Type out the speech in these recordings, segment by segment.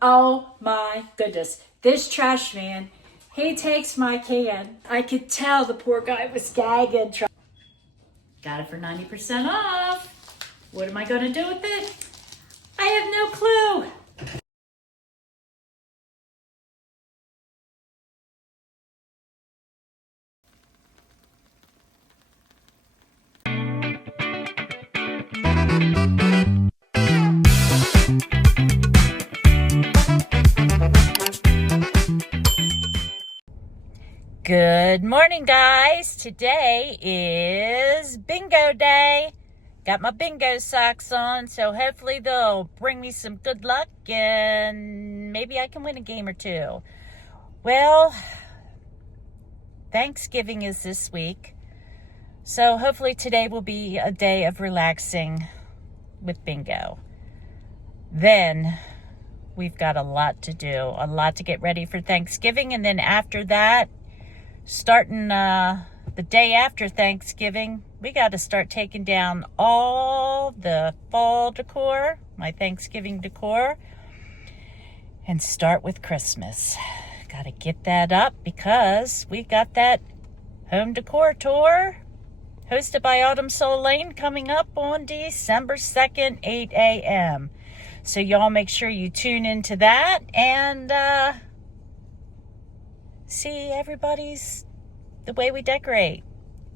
Oh my goodness, this trash man, he takes my can. I could tell the poor guy was gagging. Got it for 90% off. What am I going to do with it? I have no clue. Good morning, guys. Today is bingo day. Got my bingo socks on, so hopefully they'll bring me some good luck and maybe I can win a game or two. Well, Thanksgiving is this week, so hopefully today will be a day of relaxing with bingo. Then we've got a lot to do, a lot to get ready for Thanksgiving, and then after that, starting the day after Thanksgiving, we got to start taking down all the fall decor, my Thanksgiving decor, and start with Christmas. Got to get that up because we got that home decor tour hosted by Autumn Soul Lane coming up on December 2nd, 8 a.m. So y'all make sure you tune into that and see the way we decorate,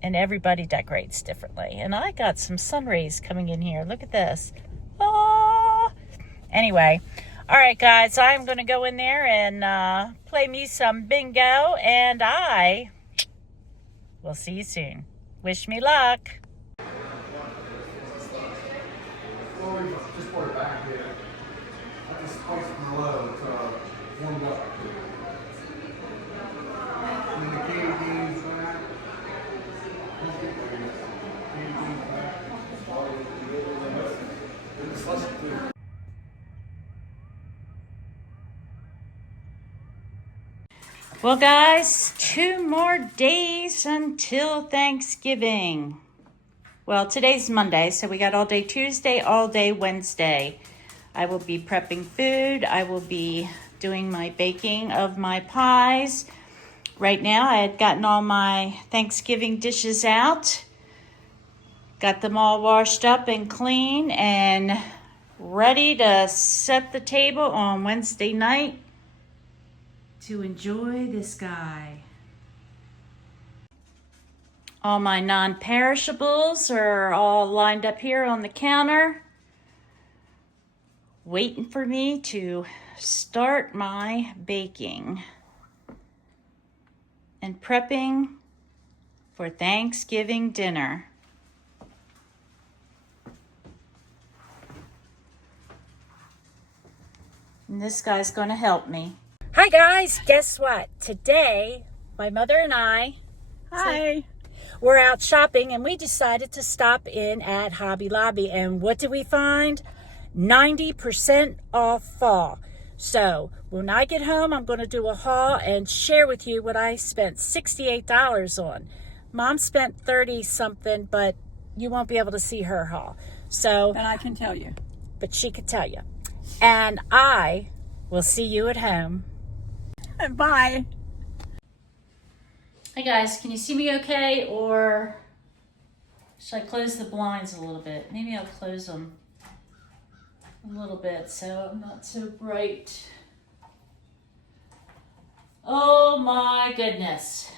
and everybody decorates differently. And I got some sun rays coming in here. Look at this. Oh, anyway, all right, guys, I'm going to go in there and play me some bingo, and I will see you soon. Wish me luck. Just pour it back here. I just spice it below to warm up. And then the candy beans back. Candy beans back. It's less clear. Well, guys, 2 more days until Thanksgiving. Well, today's Monday, so we got all day Tuesday, all day Wednesday. I will be prepping food. I will be doing my baking of my pies. Right now, I had gotten all my Thanksgiving dishes out. Got them all washed up and clean and ready to set the table on Wednesday night to enjoy this guy. All my non-perishables are all lined up here on the counter, waiting for me to start my baking and prepping for Thanksgiving dinner. And this guy's going to help me. Hi guys, guess what? Today, my mother and I, we're out shopping, and we decided to stop in at Hobby Lobby. And what did we find? 90% off fall. So when I get home, I'm going to do a haul and share with you what I spent $68 on. Mom spent 30 something, but you won't be able to see her haul. So, And I can tell you. but she could tell you. And I will see you at home. Bye. Hi guys, can you see me okay, or should I close the blinds a little bit? Maybe I'll close them a little bit so I'm not so bright. Oh my goodness.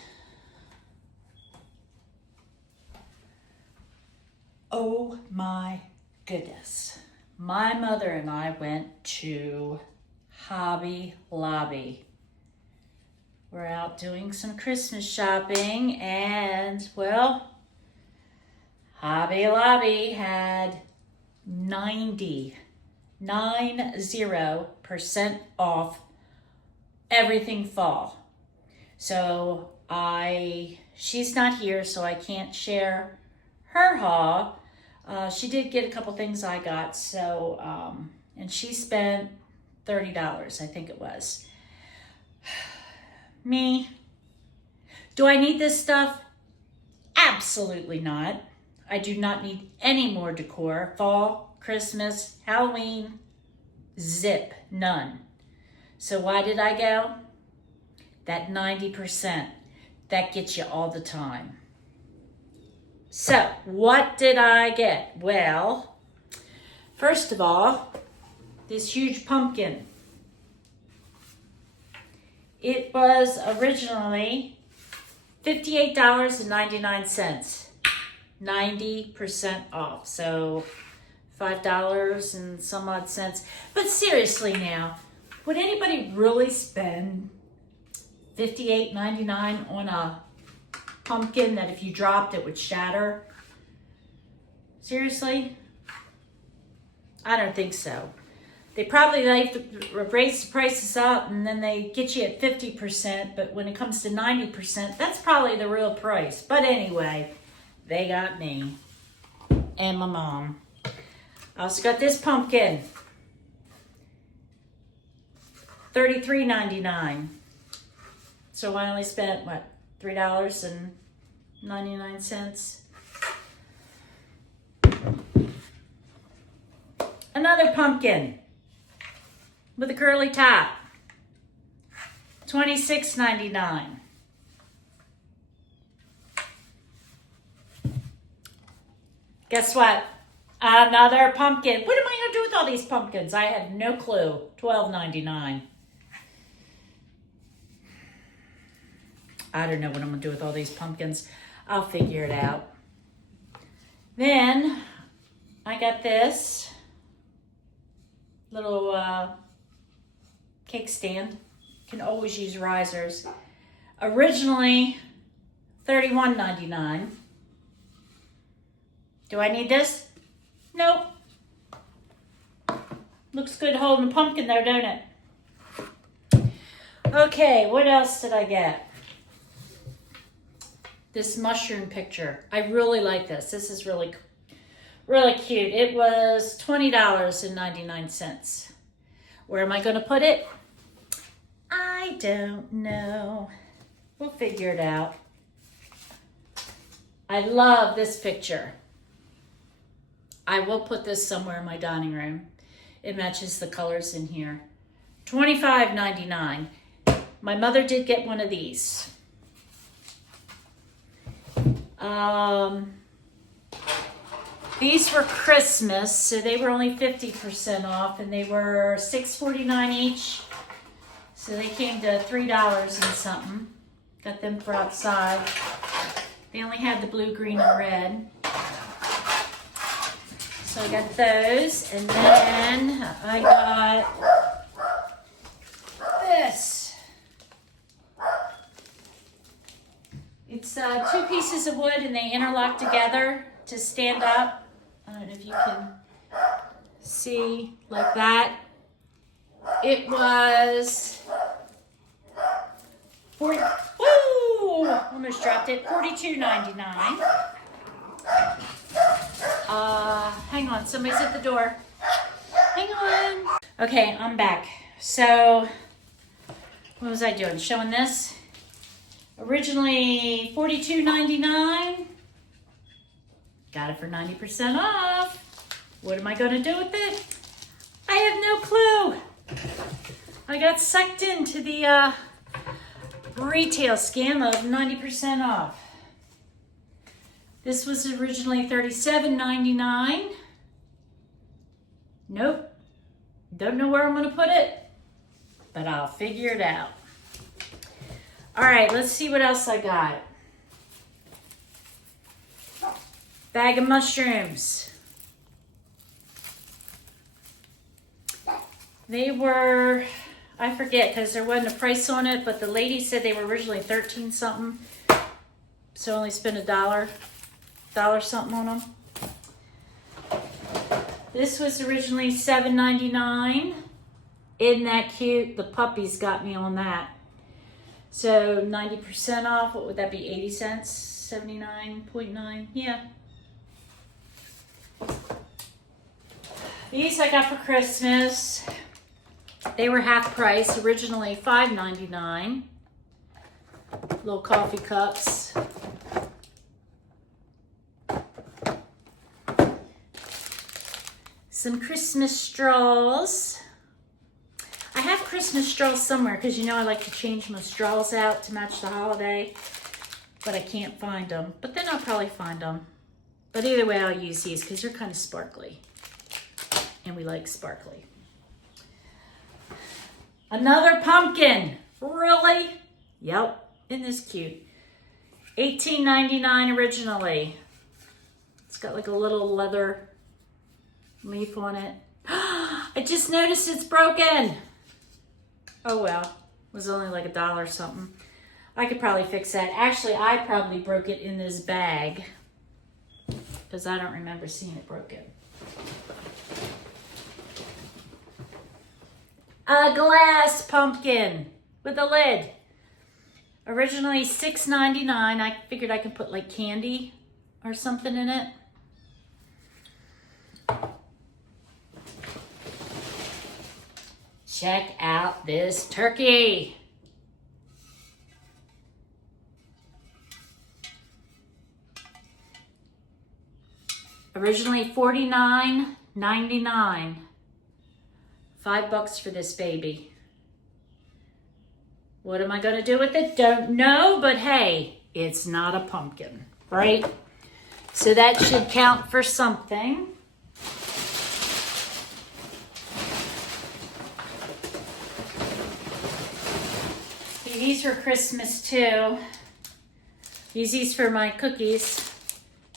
Oh my goodness. My mother and I went to Hobby Lobby. We're out doing some Christmas shopping, and, well, Hobby Lobby had 90% off everything fall. So she's not here, so I can't share her haul. She did get a couple things I got, so, and she spent $30, I think it was. Me. Do I need this stuff? Absolutely not. I do not need any more decor. Fall, Christmas, Halloween. Zip, none. So why did I go? That 90%, that gets you all the time. So what did I get? Well, first of all, this huge pumpkin. It was originally $58.99, 90% off. So $5 and some odd cents. But seriously now, would anybody really spend $58.99 on a pumpkin that if you dropped it would shatter? Seriously? I don't think so. They probably like to raise the prices up and then they get you at 50%, but when it comes to 90%, that's probably the real price. But anyway, they got me and my mom. I also got this pumpkin, $33.99. So I only spent, what, $3.99? Another pumpkin with a curly top, $26.99. Guess what? Another pumpkin. What am I going to do with all these pumpkins? I have no clue. $12.99. I don't know what I'm going to do with all these pumpkins. I'll figure it out. Then I got this little cake stand. Can always use risers. Originally $31.99. Do I need this? Nope. Looks good holding a pumpkin there, don't it? Okay, what else did I get? This mushroom picture. I really like this. This is really cute. It was $20.99. Where am I going to put it? I don't know. We'll figure it out. I love this picture. I will put this somewhere in my dining room. It matches the colors in here. $25.99. My mother did get one of these. These were Christmas, so they were only 50% off, and they were $6.49 each. So they came to $3 and something. Got them for outside. They only had the blue, green, and red. So I got those, and then I got this. It's 2 pieces of wood, and they interlock together to stand up. I don't know if you can see like that. It was almost dropped it. $42.99. Hang on, somebody's at the door. Hang on. Okay, I'm back. So, what was I doing? Showing this? Originally $42.99. Got it for 90% off. What am I going to do with it? I have no clue. I got sucked into the retail scam of 90% off. This was originally $37.99. Nope. Don't know where I'm going to put it, but I'll figure it out. All right, let's see what else I got. Bag of mushrooms. They were, I forget because there wasn't a price on it, but the lady said they were originally 13 something. So only spent $1 something on them. This was originally $7.99. Isn't that cute? The puppies got me on that. So 90% off, what would that be, 80 cents? 79.9, yeah. These I got for Christmas. They were half price, originally $5.99. Little coffee cups. Some Christmas straws. Christmas straws somewhere because you know I like to change my straws out to match the holiday, but I can't find them. But then I'll probably find them. But either way, I'll use these because they're kind of sparkly, and we like sparkly. Another pumpkin. Really? Yep. Isn't this cute? $18.99 originally. It's got like a little leather leaf on it. I just noticed it's broken. Oh well. It was only like $1 or something. I could probably fix that. Actually, I probably broke it in this bag because I don't remember seeing it broken. A glass pumpkin with a lid. Originally $6.99. I figured I could put like candy or something in it. Check out this turkey. Originally $49.99. $5 for this baby. What am I going to do with it? Don't know, but hey, it's not a pumpkin, right? So that should count for something. See, these were Christmas too. Use these for my cookies.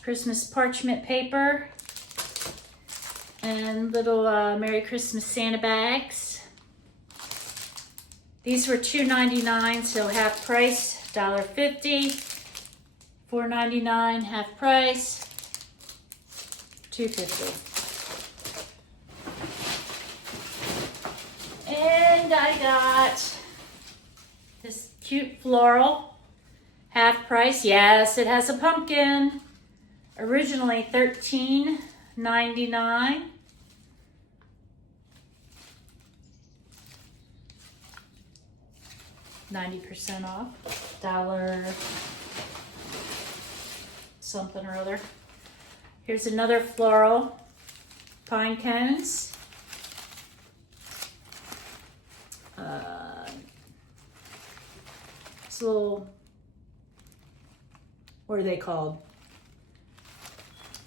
Christmas parchment paper. And little Merry Christmas Santa bags. These were $2.99, so half price, $1.50. $4.99, half price, $2.50. And I got this cute floral, half price. Yes, it has a pumpkin. Originally $13.99. 90% off, $1 something or other. Here's another floral, pine cones. It's a little, what are they called?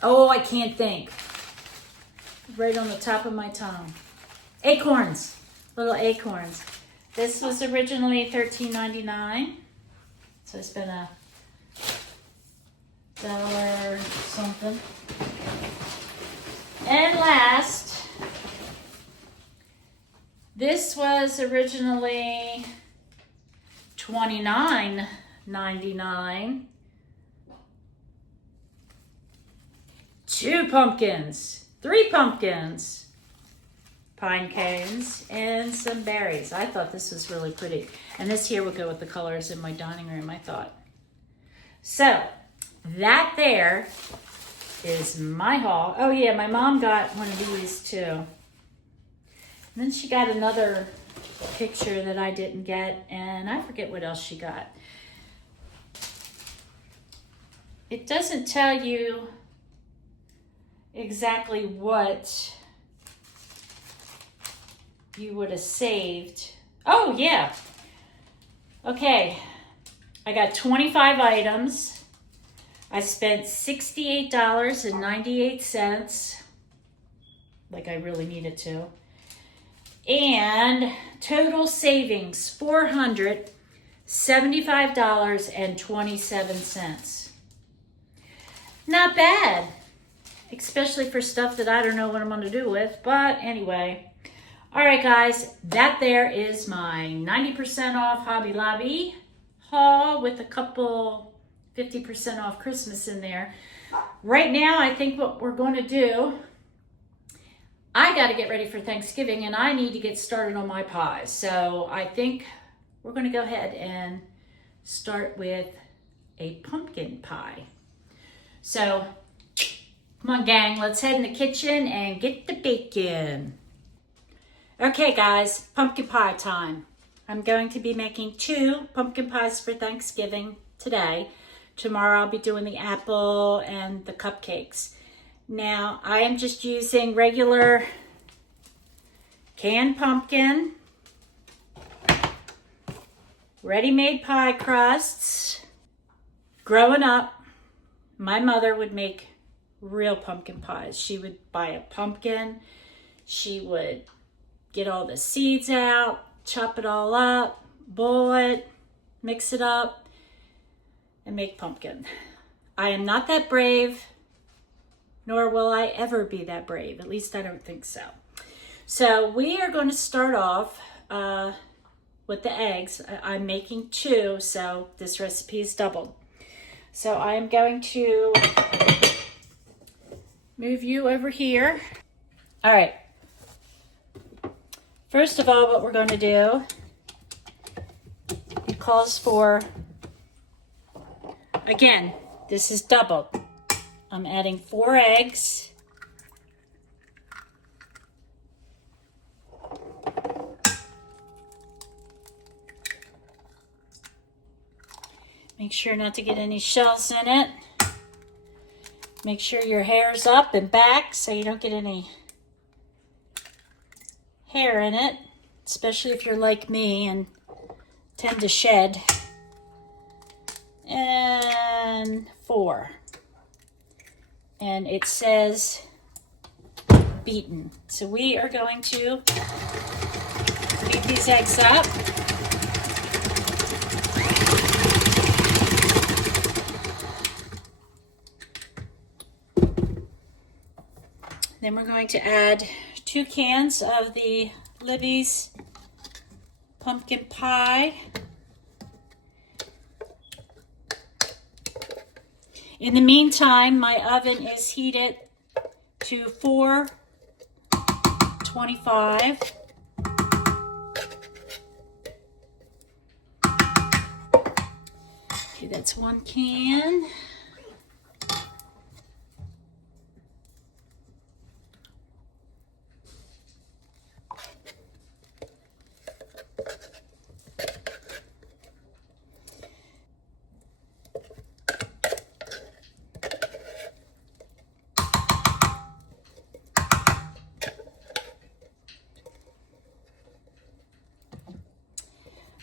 Oh, I can't think. Right on the top of my tongue. Acorns, little acorns. This was originally $13.99, so I spent $1 something. And last, this was originally $29.99. 2 pumpkins, 3 pumpkins. Pine cones, and some berries. I thought this was really pretty. And this here would go with the colors in my dining room, I thought. So, that there is my haul. Oh yeah, my mom got one of these too. And then she got another picture that I didn't get, and I forget what else she got. It doesn't tell you exactly what you would have saved. Oh yeah. Okay. I got 25 items. I spent $68.98. Like I really needed to. And total savings, $475.27. Not bad. Especially for stuff that I don't know what I'm going to do with. But anyway. All right, guys, that there is my 90% off Hobby Lobby haul with a couple 50% off Christmas in there. Right now, I think what we're going to do, I got to get ready for Thanksgiving, and I need to get started on my pies. So I think we're going to go ahead and start with a pumpkin pie. So come on, gang, let's head in the kitchen and get the bacon. Okay guys, pumpkin pie time. I'm going to be making 2 pumpkin pies for Thanksgiving today. Tomorrow I'll be doing the apple and the cupcakes. Now I am just using regular canned pumpkin. ready-made pie crusts. Growing up, my mother would make real pumpkin pies. She would buy a pumpkin. She would get all the seeds out, chop it all up, boil it, mix it up, and make pumpkin. I am not that brave, nor will I ever be that brave. At least I don't think so. So we are going to start off with the eggs. I'm making 2, so this recipe is doubled. So I'm going to move you over here. All right. First of all, what we're going to do, it calls for, again, this is doubled. I'm adding 4 eggs. Make sure not to get any shells in it. Make sure your hair's up and back so you don't get any hair in it, especially if you're like me and tend to shed. And 4. And it says beaten. So we are going to beat these eggs up. Then we're going to add 2 cans of the Libby's pumpkin pie. In the meantime, my oven is heated to 425. Okay, that's 1 can.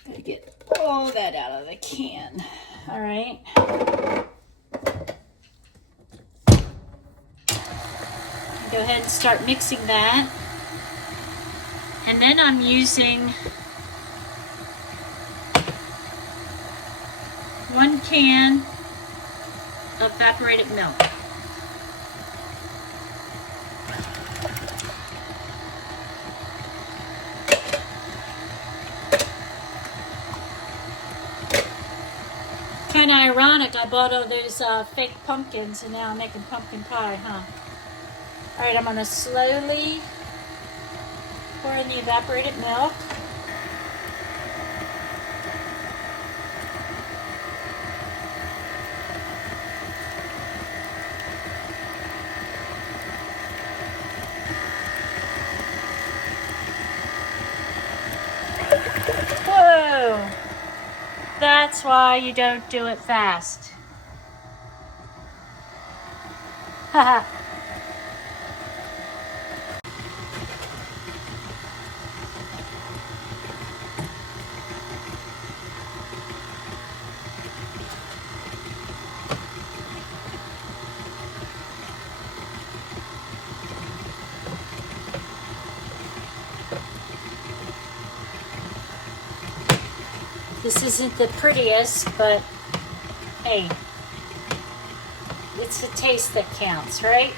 Gotta get all that out of the can. All right. Go ahead and start mixing that. And then I'm using 1 can of evaporated milk. Kind of ironic, I bought all those fake pumpkins and now I'm making pumpkin pie, huh? All right, I'm gonna slowly pour in the evaporated milk. Whoa! That's why you don't do it fast. Haha. This isn't the prettiest, but hey, it's the taste that counts, right?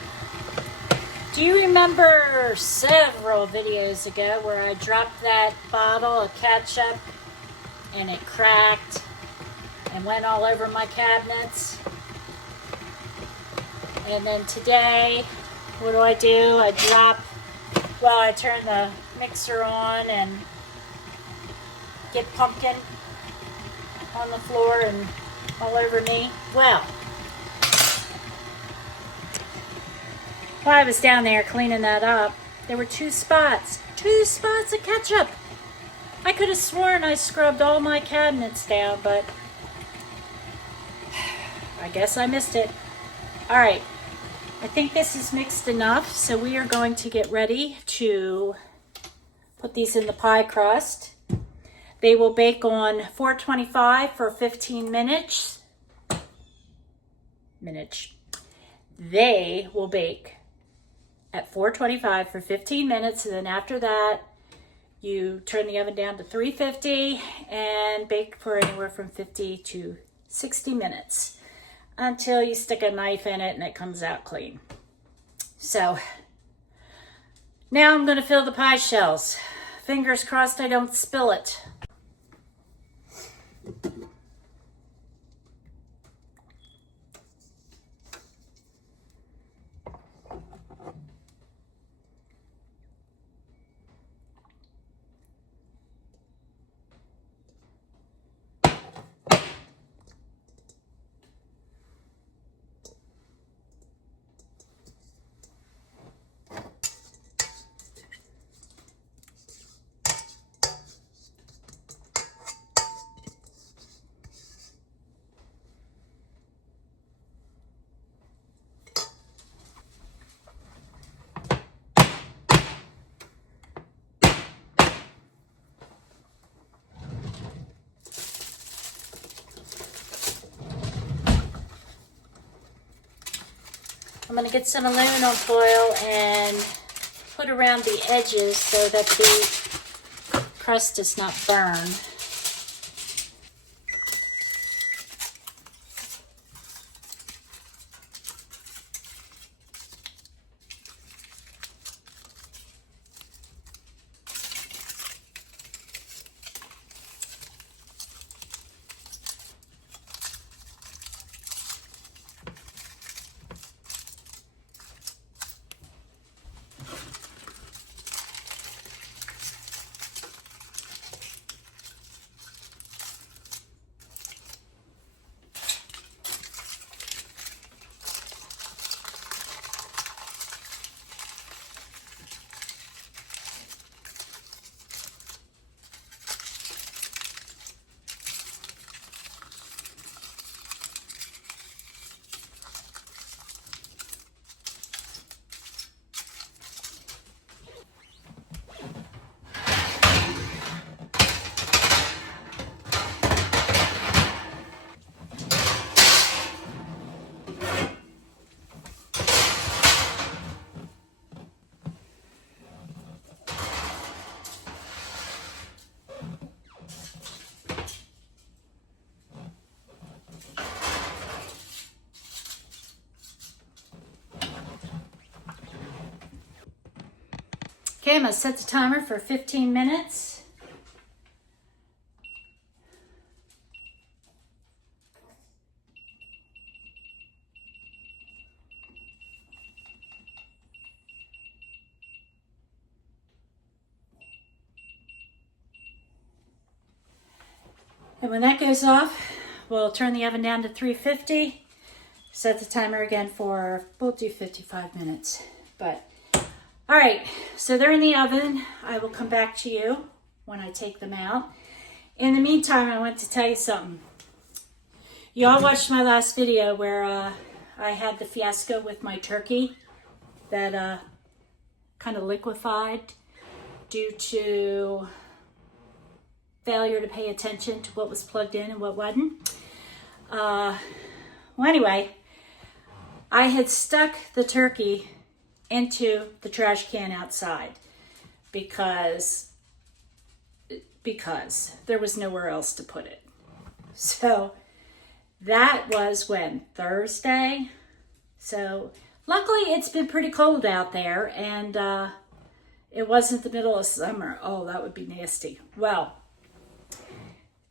Do you remember several videos ago where I dropped that bottle of ketchup and it cracked and went all over my cabinets? And then today, what do? I turn the mixer on and get pumpkin on the floor and all over me. Well, while I was down there cleaning that up, there were 2 spots of ketchup. I could have sworn I scrubbed all my cabinets down, but I guess I missed it. All right, I think this is mixed enough, so we are going to get ready to put these in the pie crust. They will bake on 425 for 15 minutes. They will bake at 425 for 15 minutes, and then after that, you turn the oven down to 350 and bake for anywhere from 50 to 60 minutes until you stick a knife in it and it comes out clean. So now I'm going to fill the pie shells. Fingers crossed I don't spill it. I'm going to get some aluminum foil and put around the edges so that the crust does not burn. Okay, I'm going to set the timer for 15 minutes. And when that goes off, we'll turn the oven down to 350. Set the timer again for, we'll do 55 minutes. But all right, so they're in the oven. I will come back to you when I take them out. In the meantime, I want to tell you something. You all watched my last video where I had the fiasco with my turkey that kind of liquefied due to failure to pay attention to what was plugged in and what wasn't. Well, anyway, I had stuck the turkey into the trash can outside because there was nowhere else to put it. So that was when? Thursday. So luckily it's been pretty cold out there, and it wasn't the middle of summer. Oh, that would be nasty. Well,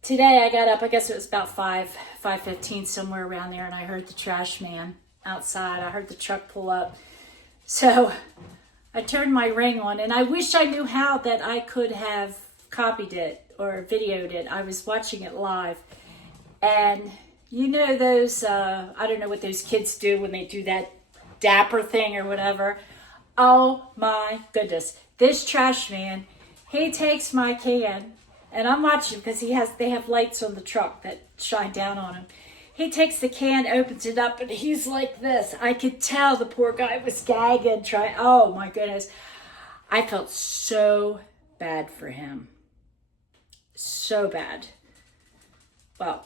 today I got up, I guess it was about 5:15, somewhere around there, and I heard the trash man outside. I heard the truck pull up. So I turned my Ring on, and I wish I knew how that I could have copied it or videoed it. I was watching it live, and you know those, I don't know what those kids do when they do that dapper thing or whatever. Oh my goodness. This trash man, he takes my can, and I'm watching because they have lights on the truck that shine down on him. He takes the can, opens it up, and he's like this. I could tell the poor guy was gagging, oh my goodness. I felt so bad for him. So so bad. Well,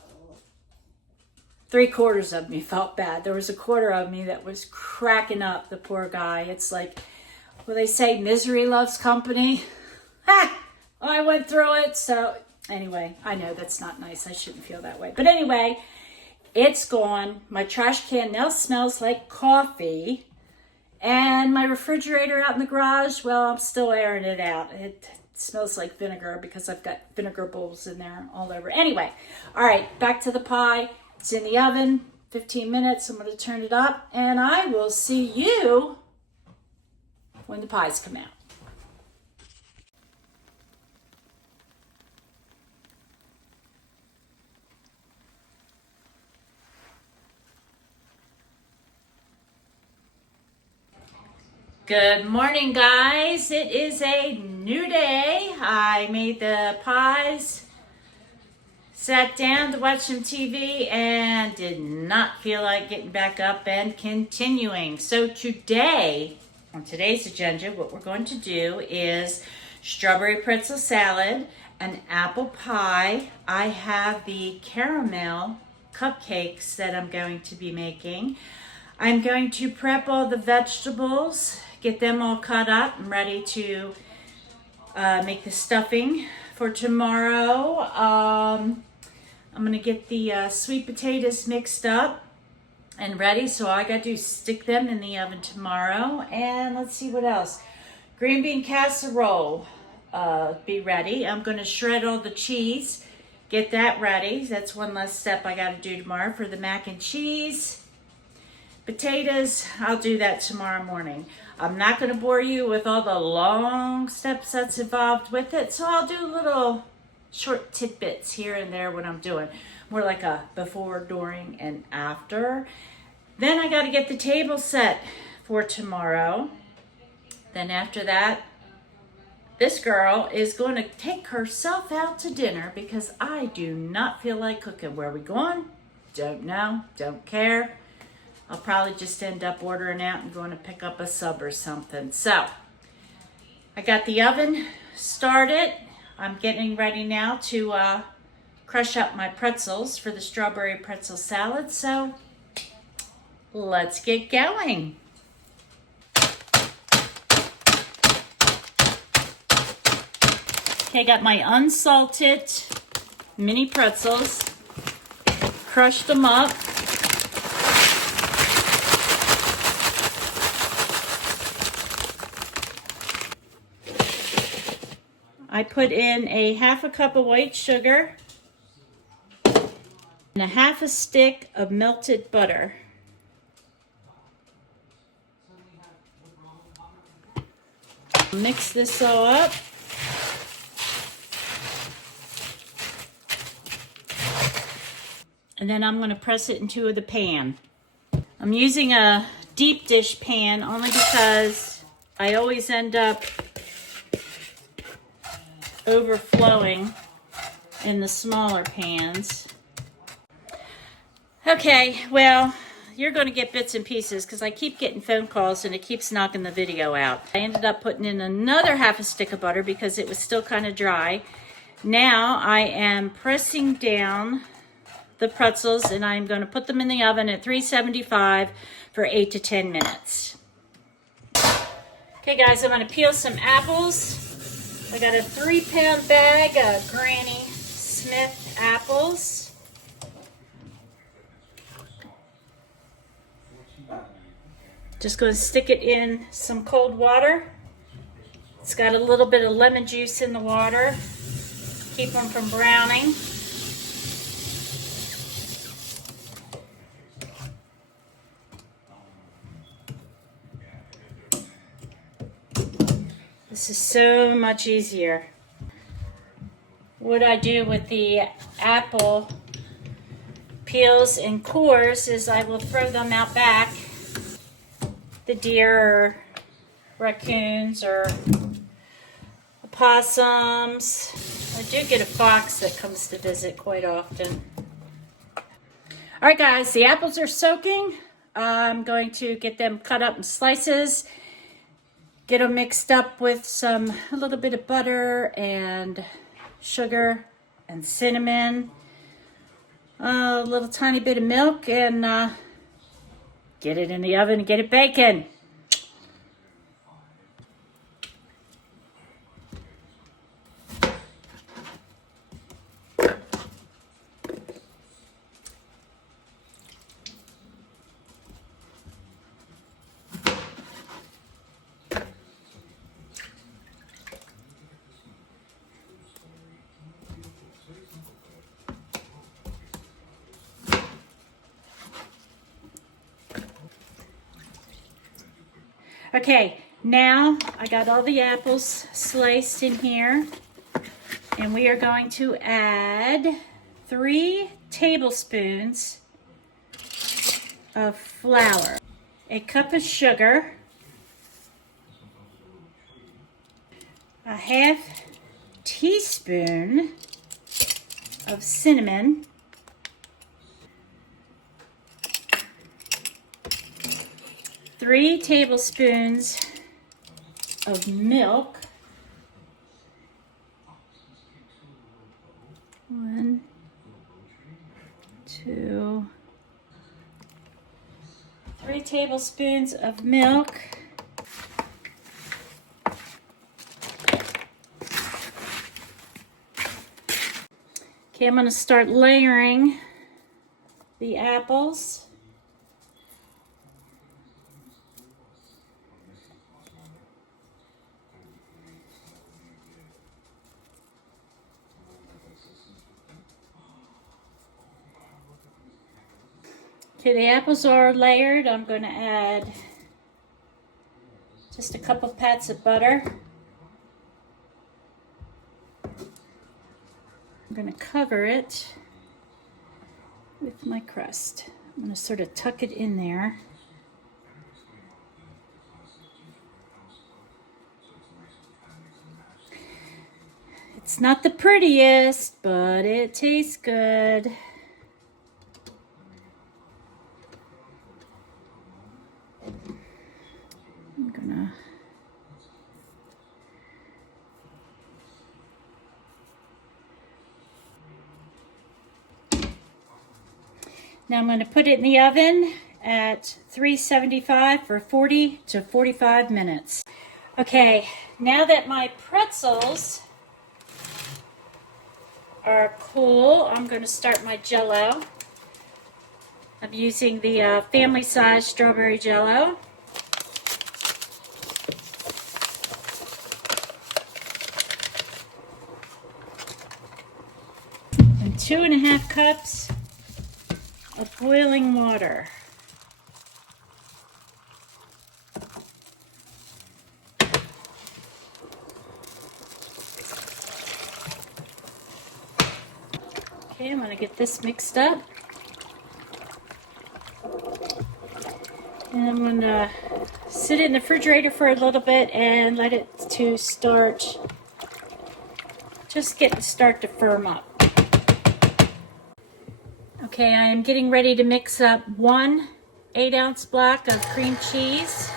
3/4 of me felt bad. There was a quarter of me that was cracking up, the poor guy. It's like, well, they say misery loves company. Ha! I went through it. So anyway, I know that's not nice. I shouldn't feel that way. But anyway, it's gone. My trash can now smells like coffee. And my refrigerator out in the garage, well, I'm still airing it out. It smells like vinegar because I've got vinegar bowls in there all over. Anyway, all right, back to the pie. It's in the oven, 15 minutes. I'm going to turn it up, and I will see you when the pies come out. Good morning, guys. It is a new day. I made the pies, sat down to watch some TV, and did not feel like getting back up and continuing. So today, on today's agenda, what we're going to do is strawberry pretzel salad, an apple pie. I have the caramel cupcakes that I'm going to be making. I'm going to prep all the vegetables, get them all cut up and ready to make the stuffing for tomorrow. I'm going to get the sweet potatoes mixed up and ready. So all I got to do is stick them in the oven tomorrow. And let's see what else. Green bean casserole, be ready. I'm going to shred all the cheese, get that ready. That's one less step I got to do tomorrow for the mac and cheese. Potatoes, I'll do that tomorrow morning. I'm not going to bore you with all the long steps that's involved with it, so I'll do little short tidbits here and there when I'm doing. More like a before, during, and after. Then I got to get the table set for tomorrow. Then after that, this girl is going to take herself out to dinner because I do not feel like cooking. Where are we going? Don't know, don't care. I'll probably just end up ordering out and going to pick up a sub or something. So, I got the oven started. I'm getting ready now to crush up my pretzels for the strawberry pretzel salad. So, let's get going. Okay, I got my unsalted mini pretzels. Crushed them up. I put in a 1/2 cup of white sugar and a 1/2 stick of melted butter. Mix this all up. And then I'm going to press it into the pan. I'm using a deep dish pan only because I always end up overflowing in the smaller pans. Okay, well, you're going to get bits and pieces because I keep getting phone calls and it keeps knocking the video out. I ended up putting in another 1/2 stick of butter because it was still kind of dry. Now I am pressing down the pretzels and I'm going to put them in the oven at 375 for 8 to 10 minutes. Okay guys, I'm going to peel some apples. I got a 3-pound bag of Granny Smith apples. Just going to stick it in some cold water. It's got a little bit of lemon juice in the water. Keep them from browning. This is so much easier. What I do with the apple peels and cores is I will throw them out back. The deer or raccoons or opossums. I do get a fox that comes to visit quite often. All right guys, the apples are soaking. I'm going to get them cut up in slices. Get them mixed up with a little bit of butter and sugar and cinnamon, a little tiny bit of milk, and get it in the oven and get it baking. Okay, now I got all the apples sliced in here, and we are going to add 3 tablespoons of flour, a cup of sugar, a half teaspoon of cinnamon, 3 tablespoons of milk, 1, 2, 3 tablespoons of milk, okay, I'm going to start layering the apples. Okay, the apples are layered. I'm going to add just a couple pats of butter. I'm going to cover it with my crust. I'm going to sort of tuck it in there. It's not the prettiest, but it tastes good. Now I'm going to put it in the oven at 375 for 40 to 45 minutes. Okay, now that my pretzels are cool, I'm going to start my Jell-O. I'm using the family size strawberry Jell-O. And 2.5 cups of boiling water. Okay, I'm going to get this mixed up. And I'm going to sit it in the refrigerator for a little bit and let it to start, start to firm up. Okay, I am getting ready to mix up 1 8-ounce block of cream cheese.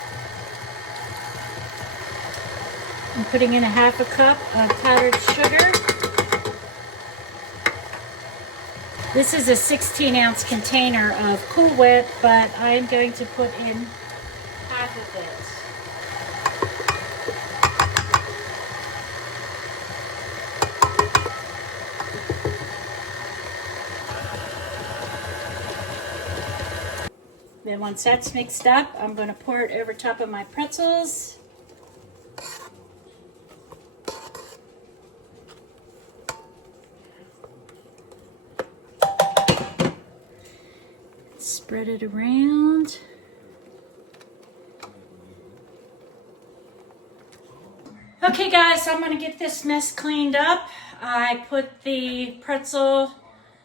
I'm putting in a 1/2 cup of powdered sugar. This is a 16-ounce container of Cool Whip, but I'm going to put in half of it. Then once that's mixed up, I'm going to pour it over top of my pretzels. Spread it around. Okay guys, I'm going to get this mess cleaned up. I put the pretzel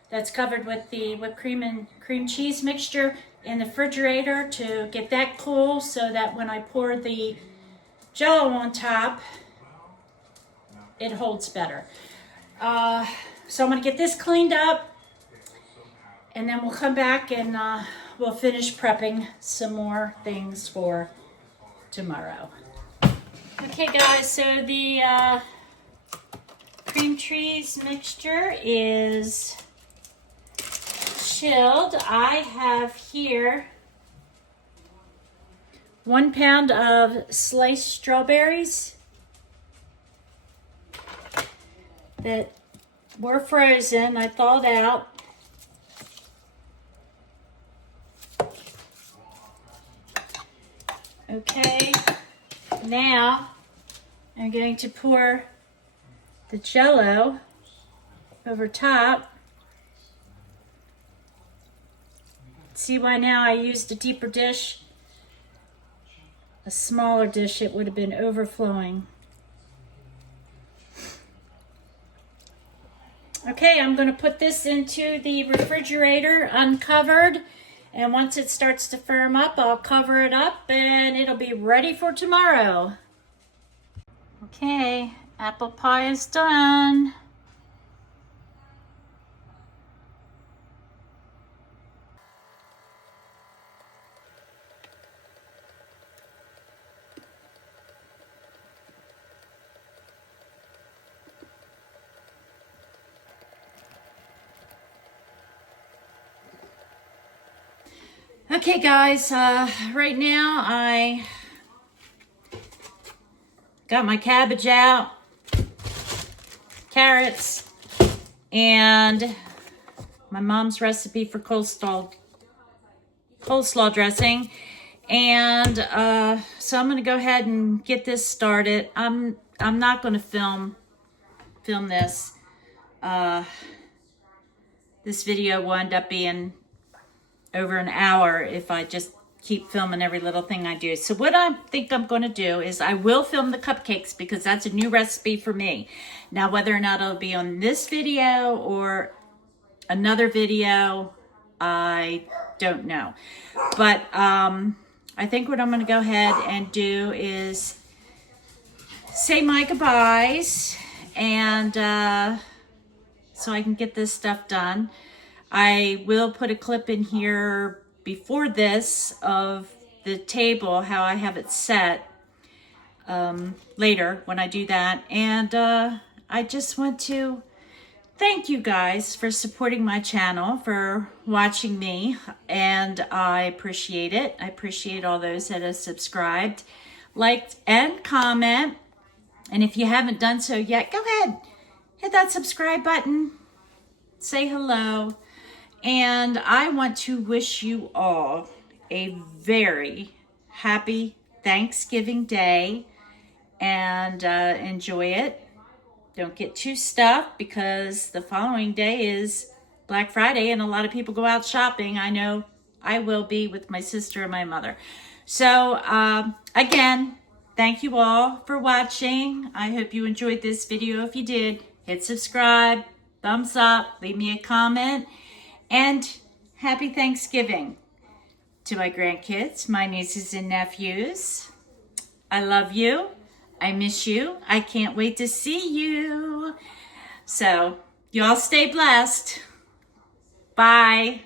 that's covered with the whipped cream and cream cheese mixture in the refrigerator to get that cool so that when I pour the Jell-O on top, it holds better. So I'm going to get this cleaned up, and then we'll come back and we'll finish prepping some more things for tomorrow. Okay guys, so the cream cheese mixture is chilled. I have here 1 pound of sliced strawberries that were frozen. I thawed out. Okay, now I'm going to pour the Jell-O over top. See why now I used a deeper dish? A smaller dish, it would have been overflowing. Okay, I'm going to put this into the refrigerator uncovered. And once it starts to firm up, I'll cover it up and it'll be ready for tomorrow. Okay, apple pie is done. Okay guys, right now I got my cabbage out, carrots, and my mom's recipe for coleslaw dressing. And so I'm gonna go ahead and get this started. I'm not gonna film this. This video will end up being over an hour if I just keep filming every little thing I do. So what I think I'm going to do is I will film the cupcakes because that's a new recipe for me. Now whether or not it'll be on this video or another video, I don't know. But I think what I'm going to go ahead and do is say my goodbyes and so I can get this stuff done. I will put a clip in here before this of the table, how I have it set later when I do that. And I just want to thank you guys for supporting my channel, for watching me, and I appreciate it. I appreciate all those that have subscribed, liked, and comment. And if you haven't done so yet, go ahead, hit that subscribe button, say hello. And I want to wish you all a very happy Thanksgiving Day and enjoy it. Don't get too stuffed because the following day is Black Friday and a lot of people go out shopping. I know I will be with my sister and my mother. So again, thank you all for watching. I hope you enjoyed this video. If you did, hit subscribe, thumbs up, leave me a comment. And happy Thanksgiving to my grandkids, my nieces and nephews. I love you. I miss you. I can't wait to see you. So, y'all stay blessed. Bye.